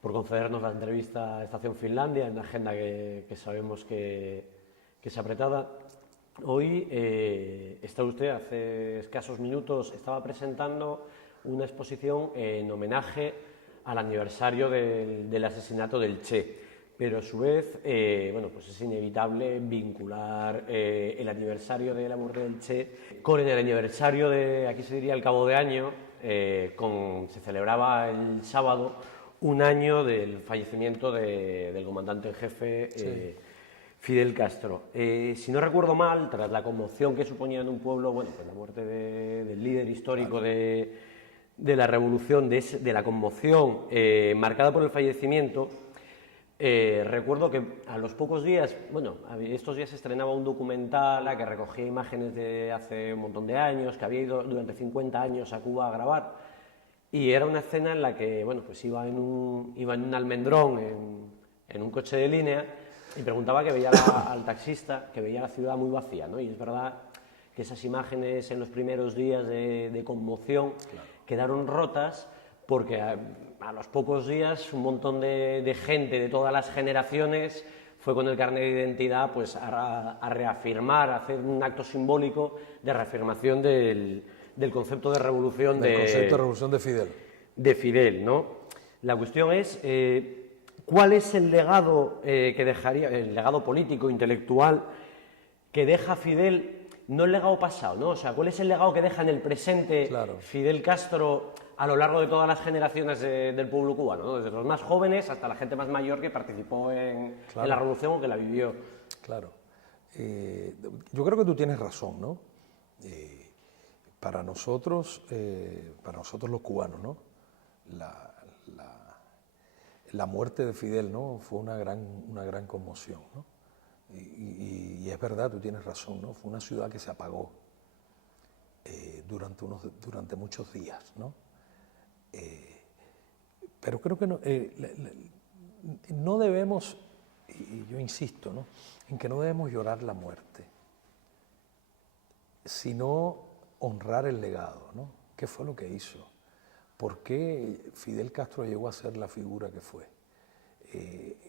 por concedernos la entrevista a Estación Finlandia, en una agenda que sabemos que es apretada. Hoy está usted, hace escasos minutos, estaba presentando una exposición en homenaje al aniversario del asesinato del Che, pero a su vez, bueno, pues es inevitable vincular el aniversario de la muerte del Che con el aniversario de, aquí se diría, el cabo de año, se celebraba el sábado un año del fallecimiento del comandante en jefe Sí. Fidel Castro. Si no recuerdo mal, tras la conmoción que suponía en un pueblo, bueno, pues la muerte del líder histórico de la revolución, de la conmoción marcada por el fallecimiento, recuerdo que a los pocos días, bueno, estos días se estrenaba un documental que recogía imágenes de hace un montón de años, que había ido durante 50 años a Cuba a grabar, y era una escena en la que, bueno, pues iba en un almendrón, en un coche de línea, y preguntaba que veía al taxista, que veía la ciudad muy vacía, ¿no? Y es verdad que esas imágenes en los primeros días de conmoción quedaron rotas porque a los pocos días un montón de gente de todas las generaciones fue con el carnet de identidad pues a reafirmar, a hacer un acto simbólico de reafirmación del concepto de revolución Del concepto de revolución de Fidel. De Fidel, ¿no? La cuestión es ¿cuál es el legado que dejaría, el legado político, intelectual que deja Fidel? No el legado pasado, ¿no? O sea, ¿cuál es el legado que deja en el presente Fidel Castro a lo largo de todas las generaciones del pueblo cubano, ¿no? Desde los más jóvenes hasta la gente más mayor que participó en la revolución o que la vivió? Claro. Yo creo que tú tienes razón, ¿no? Para nosotros los cubanos, ¿no? La muerte de Fidel, ¿no? Fue una gran conmoción, ¿no? Y es verdad, tú tienes razón, ¿no? Fue una ciudad que se apagó durante muchos días, ¿no? Pero creo que no debemos, y yo insisto, ¿no? En que no debemos llorar la muerte, sino honrar el legado, ¿no? ¿Qué fue lo que hizo? ¿Por qué Fidel Castro llegó a ser la figura que fue?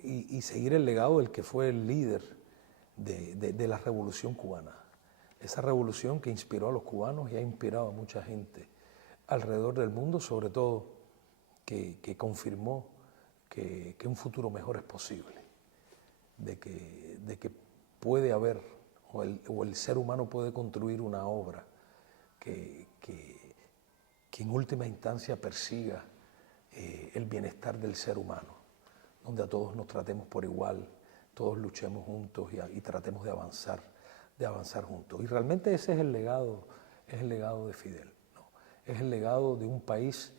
Y seguir el legado del que fue el líder de la revolución cubana. Esa revolución que inspiró a los cubanos y ha inspirado a mucha gente alrededor del mundo, sobre todo que confirmó que un futuro mejor es posible, de que puede haber, o el ser humano puede construir una obra que en última instancia persiga el bienestar del ser humano, donde a todos nos tratemos por igual, todos luchemos juntos y tratemos de avanzar juntos. Y realmente ese es el legado de Fidel, ¿no? Es el legado de un país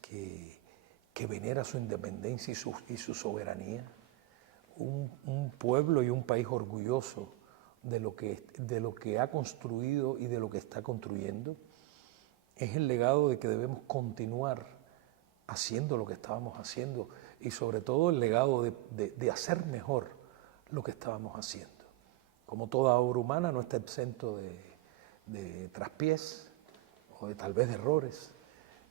que venera su independencia y su soberanía, un pueblo y un país orgulloso de lo que ha construido y de lo que está construyendo. Es el legado de que debemos continuar haciendo lo que estábamos haciendo y sobre todo el legado de hacer mejor lo que estábamos haciendo. Como toda obra humana no está exento de traspiés o de tal vez de errores,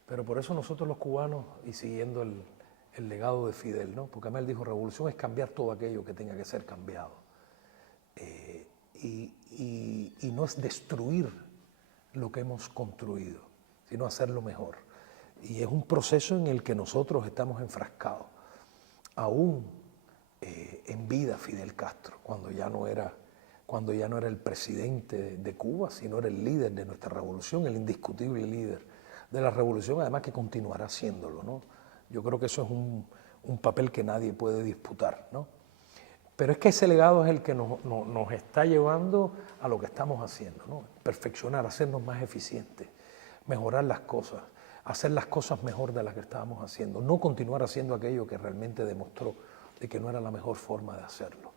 pero por eso nosotros los cubanos, y siguiendo el legado de Fidel, ¿no? Porque además él dijo, revolución es cambiar todo aquello que tenga que ser cambiado. Y no es destruir lo que hemos construido, sino hacerlo mejor. Y es un proceso en el que nosotros estamos enfrascados. Aún en vida Fidel Castro, cuando ya no era el presidente de Cuba, sino era el líder de nuestra revolución, el indiscutible líder de la revolución, además que continuará haciéndolo, ¿no? Yo creo que eso es un papel que nadie puede disputar, ¿no? Pero es que ese legado es el que nos está llevando a lo que estamos haciendo, ¿no? Perfeccionar, hacernos más eficientes, mejorar las cosas, hacer las cosas mejor de las que estábamos haciendo, no continuar haciendo aquello que realmente demostró de que no era la mejor forma de hacerlo.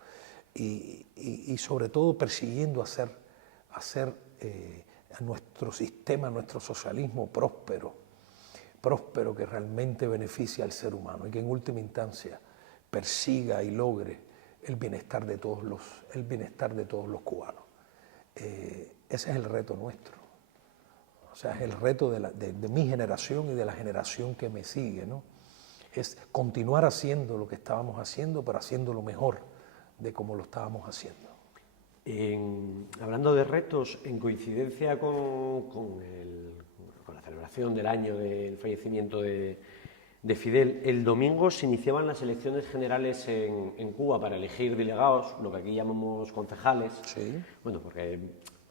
Y sobre todo persiguiendo hacer a nuestro sistema, a nuestro socialismo próspero que realmente beneficie al ser humano y que en última instancia persiga y logre el bienestar de todos los cubanos. Ese es el reto nuestro. O sea, es el reto de mi generación y de la generación que me sigue, ¿no? es continuar haciendo lo que estábamos haciendo, pero haciéndolo mejor de como lo estábamos haciendo. Hablando de retos, en coincidencia con la celebración del año del fallecimiento de Fidel, el domingo se iniciaban las elecciones generales en Cuba para elegir delegados, lo que aquí llamamos concejales. Sí. Bueno, porque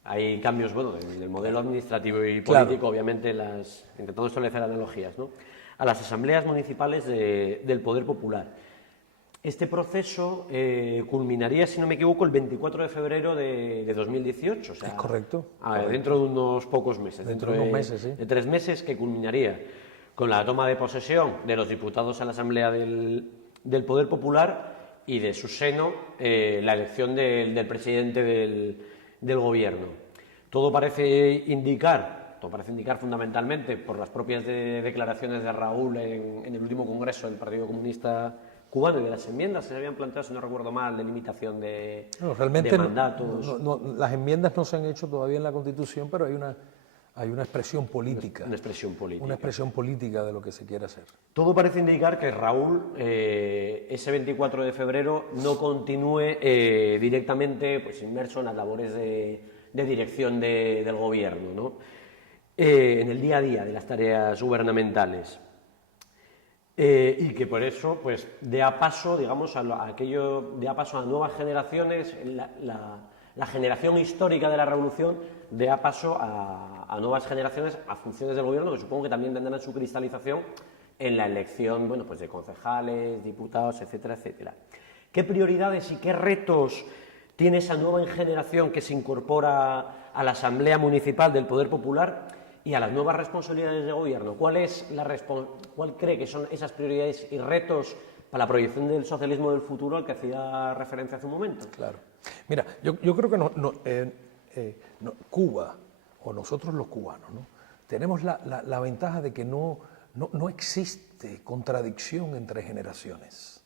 hay cambios, bueno, del modelo administrativo y político, claro. obviamente, intentando establecer analogías, ¿no?, a las asambleas municipales del Poder Popular. Este proceso culminaría, si no me equivoco, el 24 de febrero de 2018. O sea, es correcto. Dentro de unos pocos meses. Dentro de unos meses, sí. De 3 meses, que culminaría con la toma de posesión de los diputados a la Asamblea del Poder Popular y de su seno la elección del presidente del Gobierno. Todo parece indicar fundamentalmente por las propias declaraciones de Raúl en el último congreso del Partido Comunista Cubano y de las enmiendas que se habían planteado, si no recuerdo mal, de limitación de mandatos. Las enmiendas no se han hecho todavía en la Constitución, pero hay una expresión política. Una expresión política. Una expresión política de lo que se quiere hacer. Todo parece indicar que Raúl, ese 24 de febrero, no continúe directamente pues, inmerso en las labores de dirección del gobierno, ¿no? En el día a día de las tareas gubernamentales. Y que por eso pues dé a paso, digamos, a nuevas generaciones, la generación histórica de la revolución dé a paso a nuevas generaciones, a funciones del gobierno que supongo que también tendrán su cristalización en la elección, bueno, pues de concejales, diputados, etcétera, etcétera. ¿Qué prioridades y qué retos tiene esa nueva generación que se incorpora a la Asamblea Municipal del Poder Popular y a las nuevas responsabilidades de gobierno? ¿Cuál cree que son esas prioridades y retos para la proyección del socialismo del futuro al que hacía referencia hace un momento? Claro. Mira, yo creo que Cuba, o nosotros los cubanos, ¿no?, tenemos la ventaja de que no existe contradicción entre generaciones.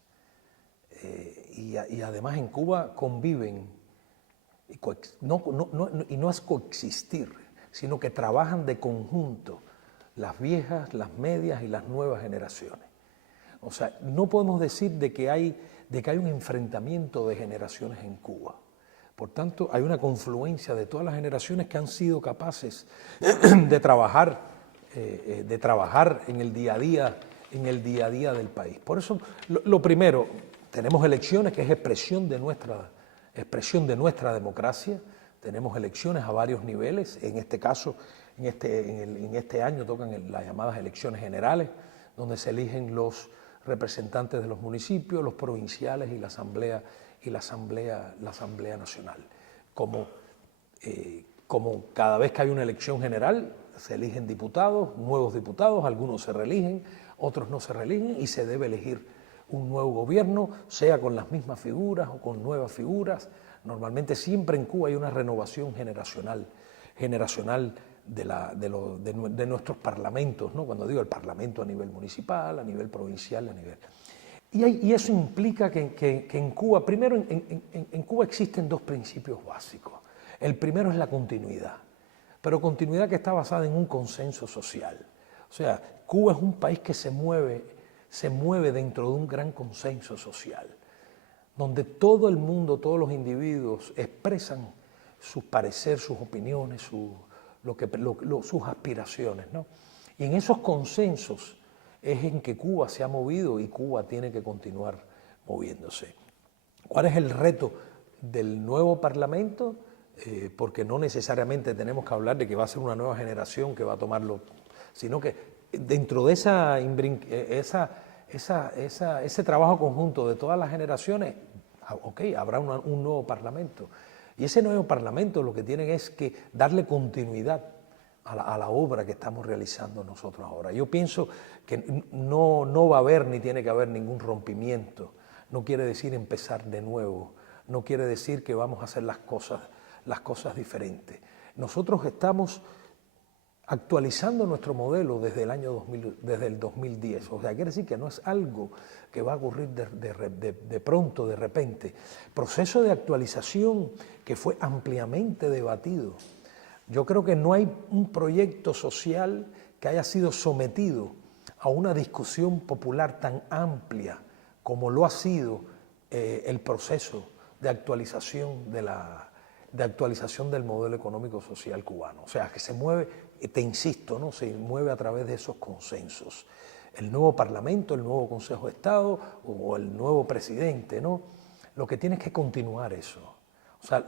Y además en Cuba conviven, y no es coexistir, sino que trabajan de conjunto las viejas, las medias y las nuevas generaciones. O sea, no podemos decir de que hay un enfrentamiento de generaciones en Cuba. Por tanto, hay una confluencia de todas las generaciones que han sido capaces de trabajar en el día a día del país. Por eso, lo primero, tenemos elecciones, que es expresión de nuestra democracia. Tenemos elecciones a varios niveles. En este caso, en este año tocan las llamadas elecciones generales, donde se eligen los representantes de los municipios, los provinciales y la Asamblea Nacional. Como cada vez que hay una elección general, se eligen diputados, nuevos diputados, algunos se reeligen, otros no se reeligen, y se debe elegir un nuevo gobierno, sea con las mismas figuras o con nuevas figuras. Normalmente siempre en Cuba hay una renovación generacional de nuestros parlamentos, ¿no? Cuando digo el parlamento a nivel municipal, a nivel provincial, Y eso implica que en Cuba, primero en Cuba existen dos principios básicos. El primero es la continuidad, pero continuidad que está basada en un consenso social. O sea, Cuba es un país que se mueve dentro de un gran consenso social, donde todo el mundo, todos los individuos expresan sus pareceres, sus opiniones, sus aspiraciones, ¿no? Y en esos consensos es en que Cuba se ha movido y Cuba tiene que continuar moviéndose. ¿Cuál es el reto del nuevo Parlamento? Porque no necesariamente tenemos que hablar de que va a ser una nueva generación que va a tomarlo, sino que dentro de ese trabajo conjunto de todas las generaciones, habrá un nuevo Parlamento. Y ese nuevo Parlamento lo que tiene es que darle continuidad a la obra que estamos realizando nosotros ahora. Yo pienso que no va a haber ni tiene que haber ningún rompimiento. No quiere decir empezar de nuevo, no quiere decir que vamos a hacer las cosas diferentes. Nosotros estamos actualizando nuestro modelo desde el 2010. O sea, quiere decir que no es algo que va a ocurrir de pronto, de repente. Proceso de actualización que fue ampliamente debatido. Yo creo que no hay un proyecto social que haya sido sometido a una discusión popular tan amplia como lo ha sido el proceso de actualización del modelo económico social cubano. O sea, que se mueve, te insisto, ¿no? Se mueve a través de esos consensos. El nuevo Parlamento, el nuevo Consejo de Estado o el nuevo presidente, ¿no? Lo que tiene es que continuar eso. O sea,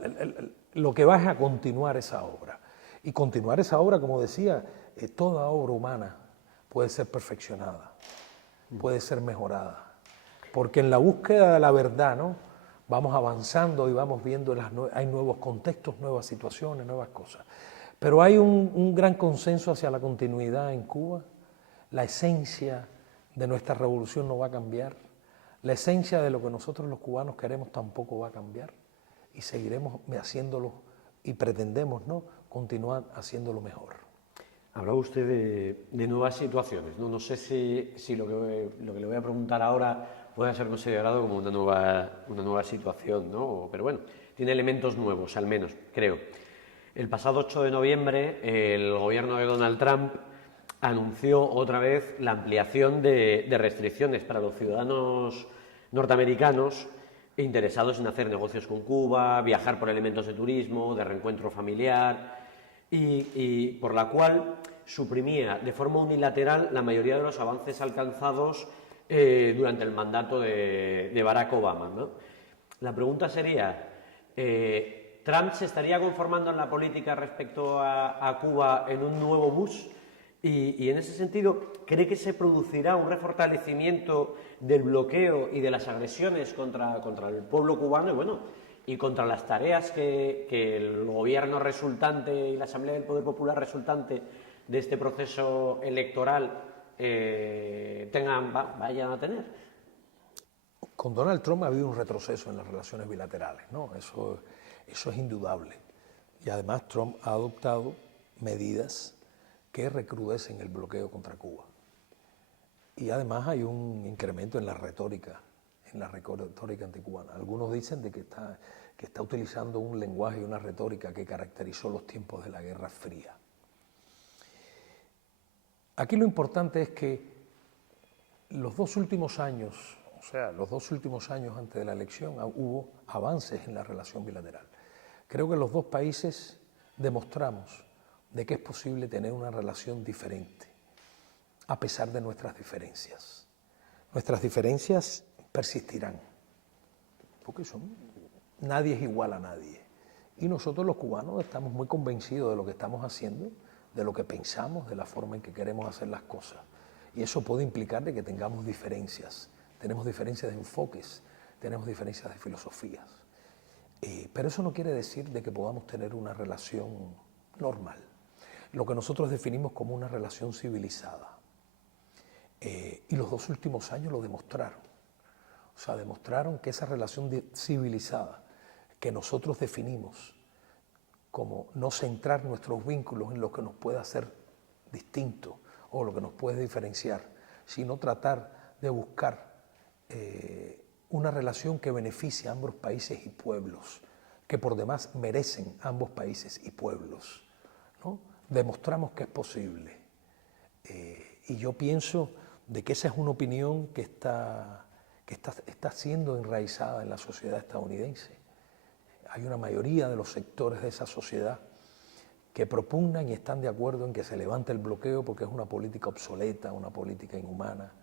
lo que va es a continuar esa obra. Y continuar esa obra, como decía, toda obra humana puede ser perfeccionada, puede ser mejorada. Porque en la búsqueda de la verdad, ¿no? Vamos avanzando y vamos viendo, hay nuevos contextos, nuevas situaciones, nuevas cosas. Pero hay un gran consenso hacia la continuidad en Cuba. La esencia de nuestra revolución no va a cambiar. La esencia de lo que nosotros los cubanos queremos tampoco va a cambiar. Y seguiremos haciéndolo y pretendemos, ¿no?, continuar haciéndolo mejor. Hablaba usted de nuevas situaciones, ¿no? No sé si lo que le voy a preguntar ahora puede ser considerado como una nueva situación, ¿no? Pero bueno, tiene elementos nuevos, al menos, creo. El pasado 8 de noviembre, el gobierno de Donald Trump anunció otra vez la ampliación de restricciones para los ciudadanos norteamericanos interesados en hacer negocios con Cuba, viajar por elementos de turismo, de reencuentro familiar, y por la cual suprimía de forma unilateral la mayoría de los avances alcanzados durante el mandato de Barack Obama, ¿no? La pregunta sería, ¿Trump se estaría conformando en la política respecto a Cuba en un nuevo Bush? Y en ese sentido, ¿cree que se producirá un refortalecimiento del bloqueo y de las agresiones contra el pueblo cubano y contra las tareas que el gobierno resultante y la Asamblea del Poder Popular resultante de este proceso electoral vayan a tener? Con Donald Trump ha habido un retroceso en las relaciones bilaterales, ¿no? Eso es indudable. Y además Trump ha adoptado medidas que recrudecen el bloqueo contra Cuba. Y además hay un incremento en la retórica anticubana. Algunos dicen de que está utilizando un lenguaje y una retórica que caracterizó los tiempos de la Guerra Fría. Aquí lo importante es que los dos últimos años antes de la elección, hubo avances en la relación bilateral. Creo que los dos países demostramos de que es posible tener una relación diferente, a pesar de nuestras diferencias. Nuestras diferencias persistirán, porque nadie es igual a nadie. Y nosotros los cubanos estamos muy convencidos de lo que estamos haciendo, de lo que pensamos, de la forma en que queremos hacer las cosas. Y eso puede implicar de que tengamos diferencias. Tenemos diferencias de enfoques, tenemos diferencias de filosofías. Pero eso no quiere decir de que podamos tener una relación normal, lo que nosotros definimos como una relación civilizada. Y los dos últimos años lo demostraron. O sea, demostraron que esa relación civilizada que nosotros definimos como no centrar nuestros vínculos en lo que nos puede hacer distintos o lo que nos puede diferenciar, sino tratar de buscar una relación que beneficie a ambos países y pueblos, que por demás merecen ambos países y pueblos, ¿no? Demostramos que es posible. Y yo pienso de que esa es una opinión que está siendo enraizada en la sociedad estadounidense. Hay una mayoría de los sectores de esa sociedad que propugnan y están de acuerdo en que se levante el bloqueo porque es una política obsoleta, una política inhumana,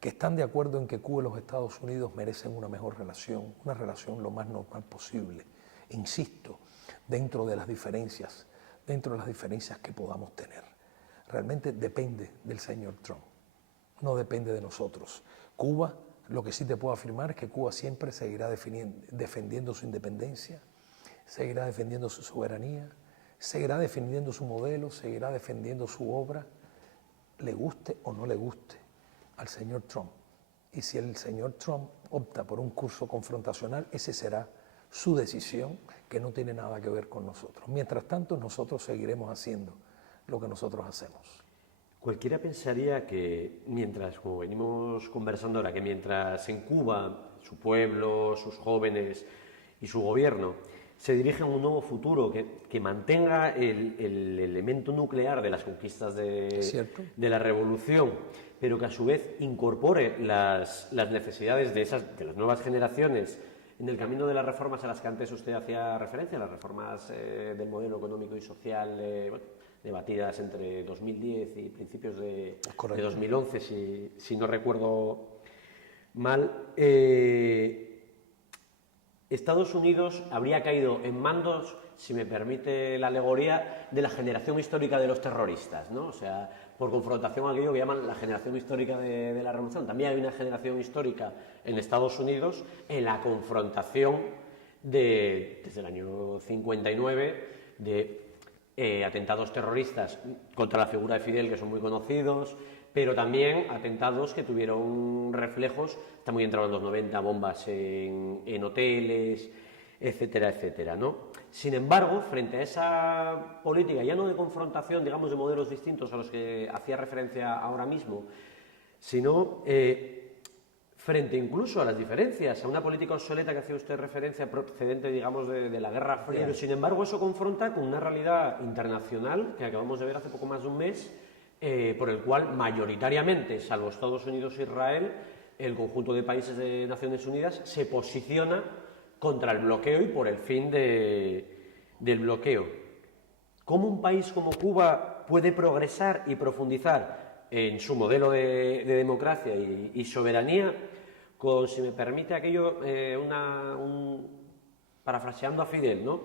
que están de acuerdo en que Cuba y los Estados Unidos merecen una mejor relación, una relación lo más normal posible. Insisto, dentro de las diferencias que podamos tener. Realmente depende del señor Trump, no depende de nosotros. Cuba, lo que sí te puedo afirmar es que Cuba siempre seguirá defendiendo su independencia, seguirá defendiendo su soberanía, seguirá defendiendo su modelo, seguirá defendiendo su obra, le guste o no le guste al señor Trump. Y si el señor Trump opta por un curso confrontacional, ese será su decisión, que no tiene nada que ver con nosotros. Mientras tanto, nosotros seguiremos haciendo lo que nosotros hacemos. Cualquiera pensaría que mientras, como venimos conversando ahora, que mientras en Cuba su pueblo, sus jóvenes y su gobierno se dirigen a un nuevo futuro que mantenga el elemento nuclear de las conquistas de la Revolución, pero que a su vez incorpore las necesidades de las nuevas generaciones en el camino de las reformas a las que antes usted hacía referencia, las reformas del modelo económico y social debatidas entre 2010 y principios de 2011, si no recuerdo mal. Estados Unidos habría caído en mandos, si me permite la alegoría, de la generación histórica de los terroristas, ¿no? O sea, por confrontación a aquello que llaman la generación histórica de la Revolución. También hay una generación histórica en Estados Unidos en la confrontación desde el año 59 de atentados terroristas contra la figura de Fidel, que son muy conocidos, pero también atentados que tuvieron reflejos, está muy entrado en los 90, bombas en hoteles, etcétera, etcétera, ¿no? Sin embargo, frente a esa política, ya no de confrontación, digamos, de modelos distintos a los que hacía referencia ahora mismo, sino frente incluso a las diferencias, a una política obsoleta que hacía usted referencia procedente, digamos, de la Guerra Fría. Pero, sin embargo, eso confronta con una realidad internacional que acabamos de ver hace poco más de un mes, por el cual mayoritariamente, salvo Estados Unidos e Israel, el conjunto de países de Naciones Unidas se posiciona contra el bloqueo y por el fin del bloqueo. ¿Cómo un país como Cuba puede progresar y profundizar en su modelo de democracia y soberanía con, si me permite aquello, parafraseando a Fidel, ¿no?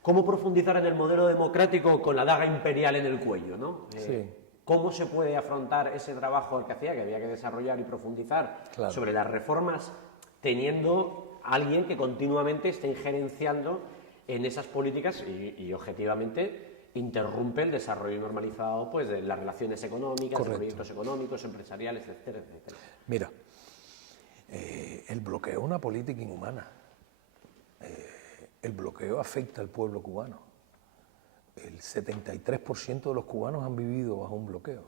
¿Cómo profundizar en el modelo democrático con la daga imperial en el cuello, ¿no? Sí. ¿Cómo se puede afrontar ese trabajo que había que desarrollar y profundizar sobre las reformas, teniendo a alguien que continuamente esté injerenciando en esas políticas y objetivamente interrumpe el desarrollo normalizado, pues, de las relaciones económicas, de proyectos económicos, empresariales, etcétera, etcétera? Mira, el bloqueo es una política inhumana. El bloqueo afecta al pueblo cubano. El 73% de los cubanos han vivido bajo un bloqueo.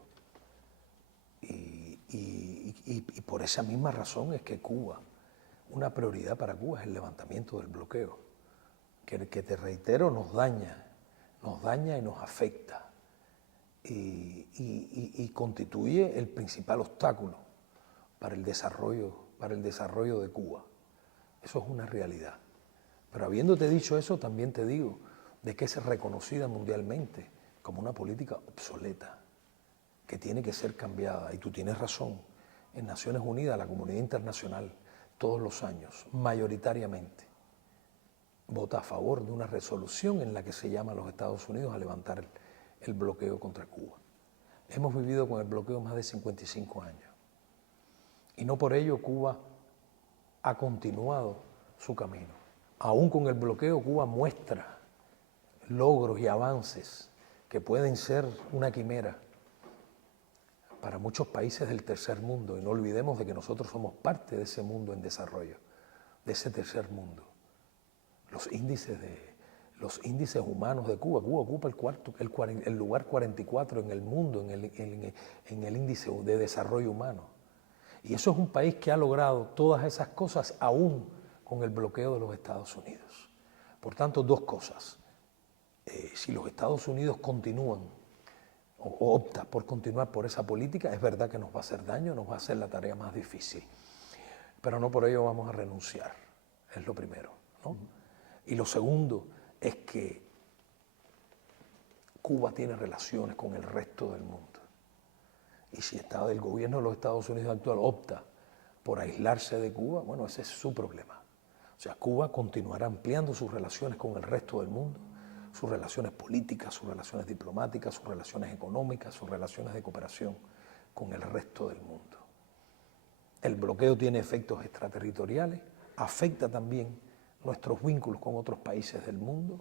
Y por esa misma razón es que Cuba, una prioridad para Cuba es el levantamiento del bloqueo, que te reitero, nos daña y nos afecta. Y constituye el principal obstáculo para el desarrollo de Cuba. Eso es una realidad. Pero habiéndote dicho eso, también te digo de que es reconocida mundialmente como una política obsoleta, que tiene que ser cambiada. Y tú tienes razón, en Naciones Unidas, la comunidad internacional, todos los años, mayoritariamente, vota a favor de una resolución en la que se llama a los Estados Unidos a levantar el bloqueo contra Cuba. Hemos vivido con el bloqueo más de 55 años. Y no por ello Cuba ha continuado su camino. Aún con el bloqueo, Cuba muestra logros y avances que pueden ser una quimera para muchos países del tercer mundo, y no olvidemos de que nosotros somos parte de ese mundo en desarrollo, de ese tercer mundo. Los índices humanos de Cuba ocupa el lugar 44 en el mundo en el índice de desarrollo humano. Y eso es un país que ha logrado todas esas cosas aún con el bloqueo de los Estados Unidos. Por tanto, dos cosas. Si los Estados Unidos continúan o opta por continuar por esa política, es verdad que nos va a hacer daño, nos va a hacer la tarea más difícil. Pero no por ello vamos a renunciar, es lo primero, ¿no? Y lo segundo es que Cuba tiene relaciones con el resto del mundo. Y si el gobierno de los Estados Unidos actual opta por aislarse de Cuba, bueno, ese es su problema. O sea, Cuba continuará ampliando sus relaciones con el resto del mundo, sus relaciones políticas, sus relaciones diplomáticas, sus relaciones económicas, sus relaciones de cooperación con el resto del mundo. El bloqueo tiene efectos extraterritoriales, afecta también nuestros vínculos con otros países del mundo,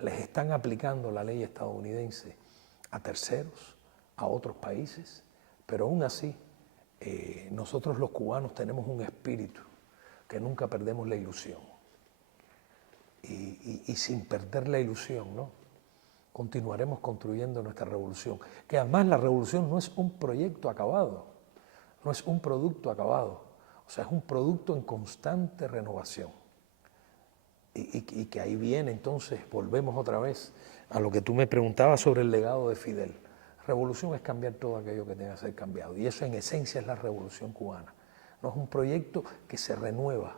les están aplicando la ley estadounidense a terceros, a otros países, pero aún así nosotros los cubanos tenemos un espíritu que nunca perdemos la ilusión. Y sin perder la ilusión, ¿no? Continuaremos construyendo nuestra revolución, que además la revolución no es un proyecto acabado, no es un producto acabado, o sea, es un producto en constante renovación. y que ahí viene, entonces volvemos otra vez a lo que tú me preguntabas sobre el legado de Fidel. Revolución es cambiar todo aquello que tenga que ser cambiado, y eso en esencia es la revolución cubana. No es un proyecto que se renueva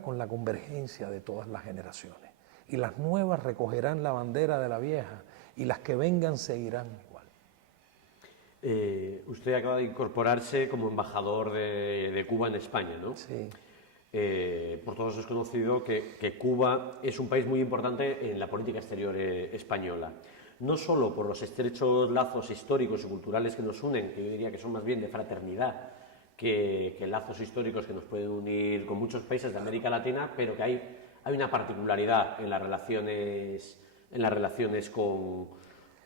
con la convergencia de todas las generaciones, y las nuevas recogerán la bandera de la vieja, y las que vengan seguirán igual. Usted acaba de incorporarse como embajador de Cuba en España, ¿no? Sí. Por todos es conocido que Cuba es un país muy importante en la política exterior española. No solo por los estrechos lazos históricos y culturales que nos unen, que yo diría que son más bien de fraternidad que lazos históricos que nos pueden unir con muchos países de América Latina, pero que hay una particularidad en las relaciones con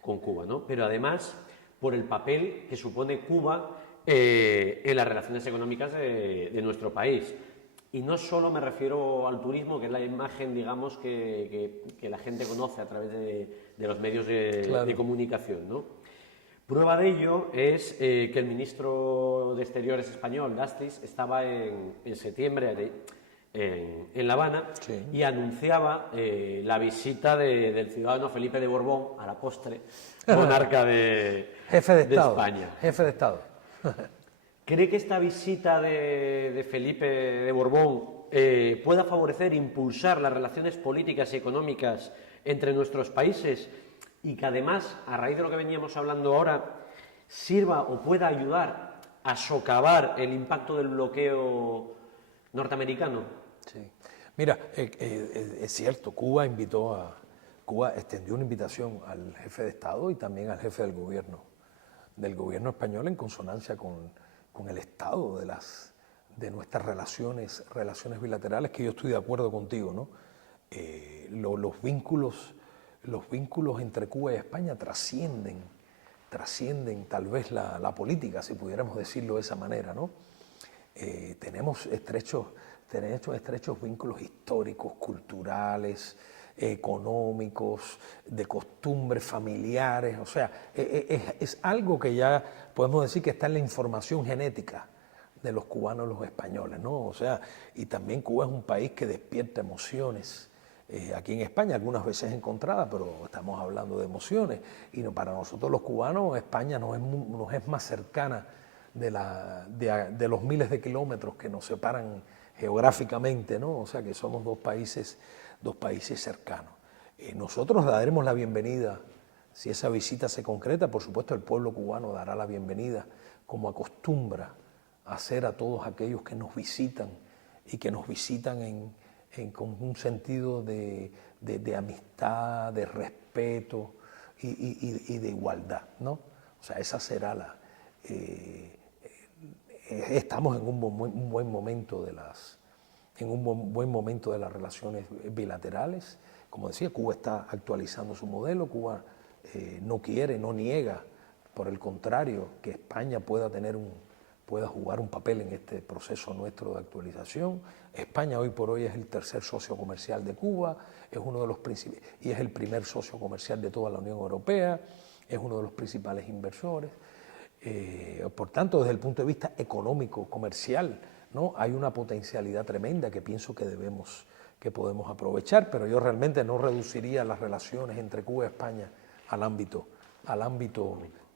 Cuba, ¿no? Pero además por el papel que supone Cuba en las relaciones económicas de nuestro país. Y no solo me refiero al turismo, que es la imagen, digamos, que la gente conoce a través de los medios de comunicación, ¿no? Prueba de ello es que el ministro de Exteriores español, Dastis, estaba en septiembre en La Habana, sí, y anunciaba la visita del ciudadano Felipe de Borbón, a la postre, monarca Jefe de Estado, España. Jefe de Estado. ¿Cree que esta visita de Felipe de Borbón pueda favorecer, impulsar las relaciones políticas y económicas entre nuestros países y que además, a raíz de lo que veníamos hablando ahora, sirva o pueda ayudar a socavar el impacto del bloqueo norteamericano? Sí. Mira, es cierto, Cuba extendió una invitación al jefe de Estado y también al jefe del gobierno español, en consonancia con el estado de nuestras relaciones bilaterales, que yo estoy de acuerdo contigo, ¿no? Los vínculos entre Cuba y España trascienden tal vez la política, si pudiéramos decirlo de esa manera, ¿no? Tenemos estrechos vínculos históricos, culturales, económicos, de costumbres familiares, o sea, es algo que ya podemos decir que está en la información genética de los cubanos y los españoles, ¿no? O sea, y también Cuba es un país que despierta emociones. Aquí en España algunas veces encontradas, pero estamos hablando de emociones, y para nosotros los cubanos España nos es más cercana de los miles de kilómetros que nos separan geográficamente, ¿no? O sea que somos dos países cercanos. Nosotros daremos la bienvenida, si esa visita se concreta, por supuesto el pueblo cubano dará la bienvenida, como acostumbra a hacer a todos aquellos que nos visitan, y que nos visitan con un sentido de amistad, de respeto y de igualdad, ¿no? O sea, esa será estamos en un buen momento de las relaciones bilaterales. Como decía, Cuba está actualizando su modelo. Cuba no quiere, no niega, por el contrario, que España pueda jugar un papel en este proceso nuestro de actualización. España hoy por hoy es el tercer socio comercial de Cuba, es uno de los y es el primer socio comercial de toda la Unión Europea, es uno de los principales inversores. Por tanto, desde el punto de vista económico, comercial, ¿no? Hay una potencialidad tremenda que pienso que podemos aprovechar, pero yo realmente no reduciría las relaciones entre Cuba y España al ámbito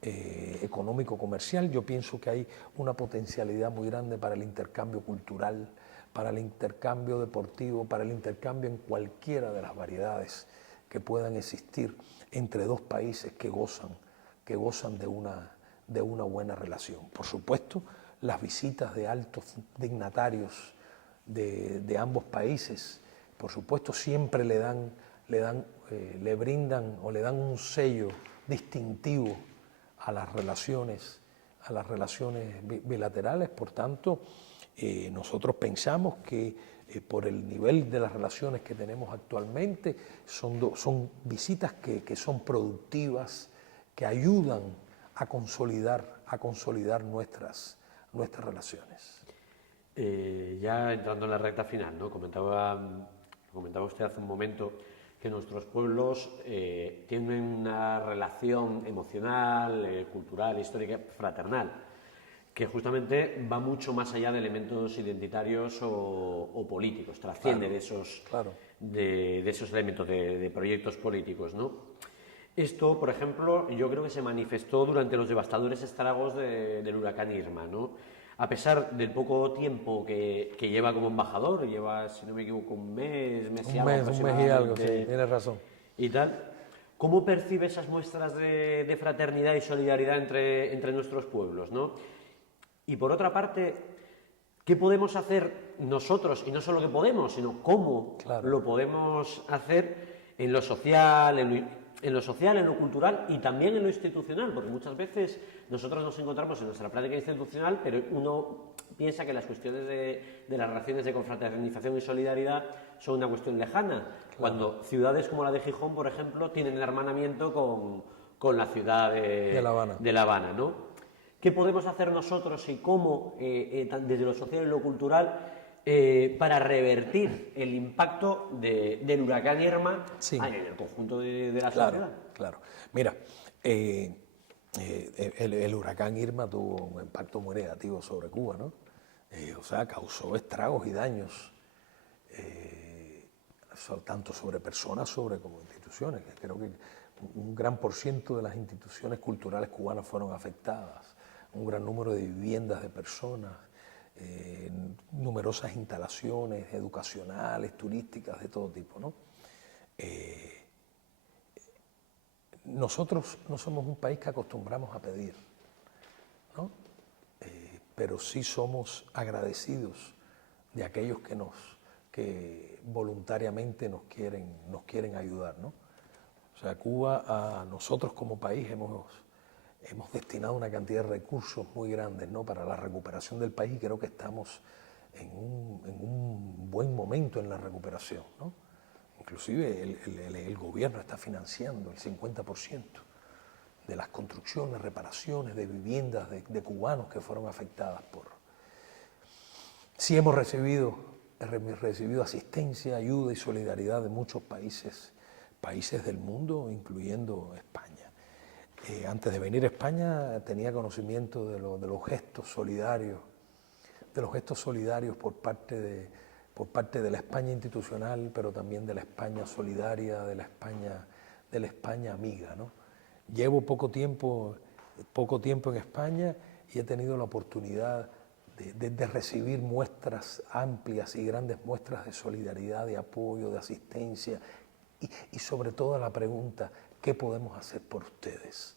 económico-comercial. Yo pienso que hay una potencialidad muy grande para el intercambio cultural, para el intercambio deportivo, para el intercambio en cualquiera de las variedades que puedan existir entre dos países que gozan de una buena relación. Por supuesto, las visitas de altos dignatarios de ambos países, por supuesto, siempre le brindan o le dan un sello distintivo a las relaciones bilaterales. Por tanto, nosotros pensamos que por el nivel de las relaciones que tenemos actualmente, son visitas que son productivas, que ayudan a consolidar nuestras relaciones. Ya entrando en la recta final, ¿no? Comentaba usted hace un momento que nuestros pueblos tienen una relación emocional, cultural, histórica, fraternal, que justamente va mucho más allá de elementos identitarios o políticos, trasciende de esos elementos, de proyectos políticos, ¿no? Esto, por ejemplo, yo creo que se manifestó durante los devastadores estragos del huracán Irma, ¿no? A pesar del poco tiempo que lleva como embajador, lleva, si no me equivoco, un mes y algo un mes y algo, sí, tienes razón. Y tal. ¿Cómo percibe esas muestras de fraternidad y solidaridad entre nuestros pueblos, ¿no? Y por otra parte, ¿qué podemos hacer nosotros? Y no solo qué podemos, sino cómo lo podemos hacer en lo social, en lo cultural y también en lo institucional, porque muchas veces nosotros nos encontramos en nuestra práctica institucional, pero uno piensa que las cuestiones de las relaciones de confraternización y solidaridad son una cuestión lejana, cuando ciudades como la de Gijón, por ejemplo, tienen el hermanamiento con la ciudad de La Habana, ¿no? ¿Qué podemos hacer nosotros y cómo, desde lo social y lo cultural, para revertir el impacto del huracán Irma en el conjunto de la sociedad? Claro. Mira, el huracán Irma tuvo un impacto muy negativo sobre Cuba, ¿no? O sea, causó estragos y daños, tanto sobre personas como instituciones. Creo que un gran % de las instituciones culturales cubanas fueron afectadas, un gran número de viviendas de personas, numerosas instalaciones educacionales, turísticas, de todo tipo, ¿no? Nosotros no somos un país que acostumbramos a pedir, ¿no? Pero sí somos agradecidos de aquellos que voluntariamente nos quieren ayudar, ¿no? O sea, Cuba, a nosotros como país hemos destinado una cantidad de recursos muy grandes, ¿no?, para la recuperación del país, y creo que estamos en un buen momento en la recuperación, ¿no? Inclusive el gobierno está financiando el 50% de las construcciones, reparaciones de viviendas de cubanos que fueron afectadas por... Sí hemos recibido asistencia, ayuda y solidaridad de muchos países del mundo, incluyendo España. Antes de venir a España tenía conocimiento de los gestos solidarios, por parte de la España institucional, pero también de la España solidaria, de la España amiga, ¿no? Llevo poco tiempo en España y he tenido la oportunidad de recibir muestras amplias y grandes muestras de solidaridad, de apoyo, de asistencia y sobre todo la pregunta, ¿qué podemos hacer por ustedes?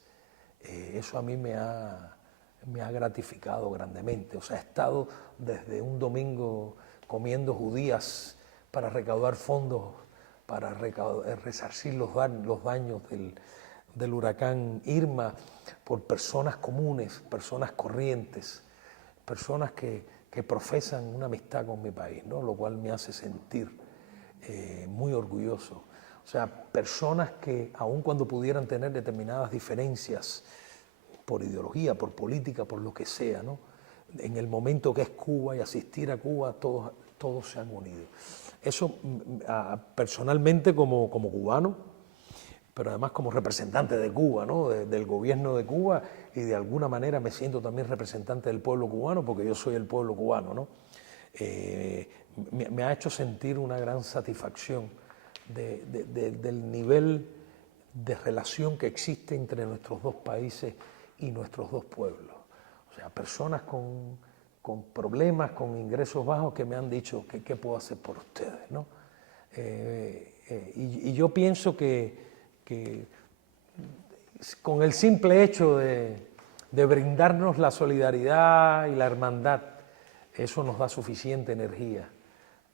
Eso a mí me ha gratificado grandemente. O sea, he estado desde un domingo comiendo judías para recaudar fondos, para resarcir los daños del huracán Irma, por personas comunes, personas corrientes, personas que profesan una amistad con mi país, ¿no? Lo cual me hace sentir muy orgulloso. O sea, personas que, aun cuando pudieran tener determinadas diferencias por ideología, por política, por lo que sea, ¿no?, en el momento que es Cuba y asistir a Cuba, todos se han unido. Eso personalmente como cubano, pero además como representante de Cuba, ¿no?, del gobierno de Cuba, y de alguna manera me siento también representante del pueblo cubano, porque yo soy el pueblo cubano, ¿no? Me ha hecho sentir una gran satisfacción del nivel de relación que existe entre nuestros dos países y nuestros dos pueblos. O sea, personas con problemas, con ingresos bajos, que me han dicho que qué puedo hacer por ustedes, ¿no? Y yo pienso que con el simple hecho de brindarnos la solidaridad y la hermandad, eso nos da suficiente energía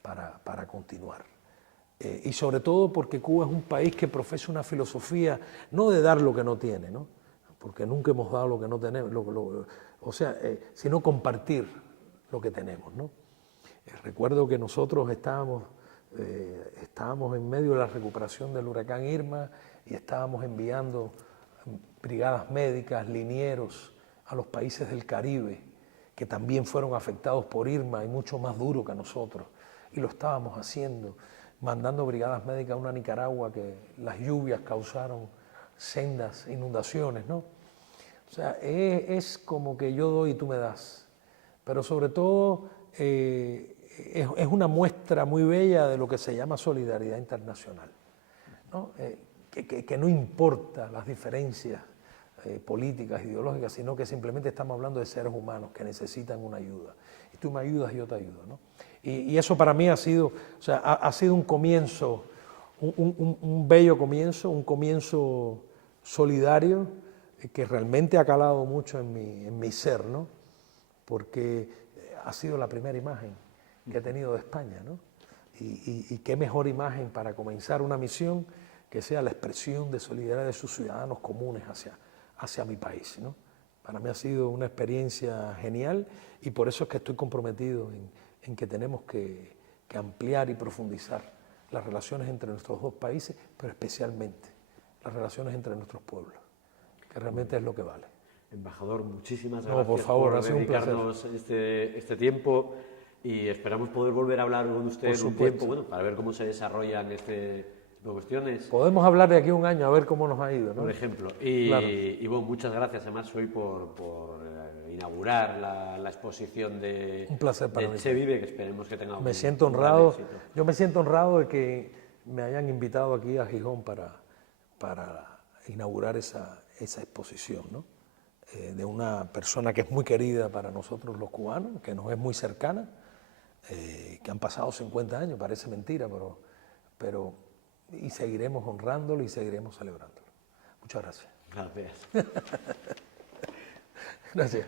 para continuar. Y sobre todo porque Cuba es un país que profesa una filosofía no de dar lo que no tiene, ¿no?, porque nunca hemos dado lo que no tenemos, sino compartir lo que tenemos, ¿no? Recuerdo que nosotros estábamos en medio de la recuperación del huracán Irma y estábamos enviando brigadas médicas, linieros a los países del Caribe, que también fueron afectados por Irma y mucho más duro que nosotros. Y lo estábamos haciendo, mandando brigadas médicas a una Nicaragua que las lluvias causaron sendas inundaciones, ¿no? O O sea, es como que yo doy y tú me das. Pero sobre todo es una muestra muy bella de lo que se llama solidaridad internacional, ¿no? Que no importa las diferencias políticas, ideológicas, sino que simplemente estamos hablando de seres humanos que necesitan una ayuda. Y tú me ayudas y yo te ayudo, ¿no? Y eso para mí ha sido, o sea, ha sido un comienzo, un bello comienzo, un comienzo solidario que realmente ha calado mucho en mi ser, ¿no? Porque ha sido la primera imagen que he tenido de España, ¿no? Y qué mejor imagen para comenzar una misión que sea la expresión de solidaridad de sus ciudadanos comunes hacia mi país, ¿no? Para mí ha sido una experiencia genial y por eso es que estoy comprometido en que tenemos que ampliar y profundizar las relaciones entre nuestros dos países, pero especialmente las relaciones entre nuestros pueblos, que realmente es lo que vale. Embajador, muchísimas gracias por favor, ha sido un dedicarnos este tiempo y esperamos poder volver a hablar con usted en un tiempo, bueno, para ver cómo se desarrollan este tipo de cuestiones. Podemos hablar de aquí a un año a ver cómo nos ha ido, ¿no? Por ejemplo. Y, claro. Y bueno, muchas gracias además hoy por inaugurar la exposición de un placer para mí. Che Vive, que esperemos que tenga me siento honrado. Éxito. Yo me siento honrado de que me hayan invitado aquí a Gijón para inaugurar esa exposición, ¿no? De una persona que es muy querida para nosotros los cubanos, que nos es muy cercana, que han pasado 50 años, parece mentira, pero y seguiremos honrándolo y seguiremos celebrándolo. Muchas gracias. Gracias. Gracias.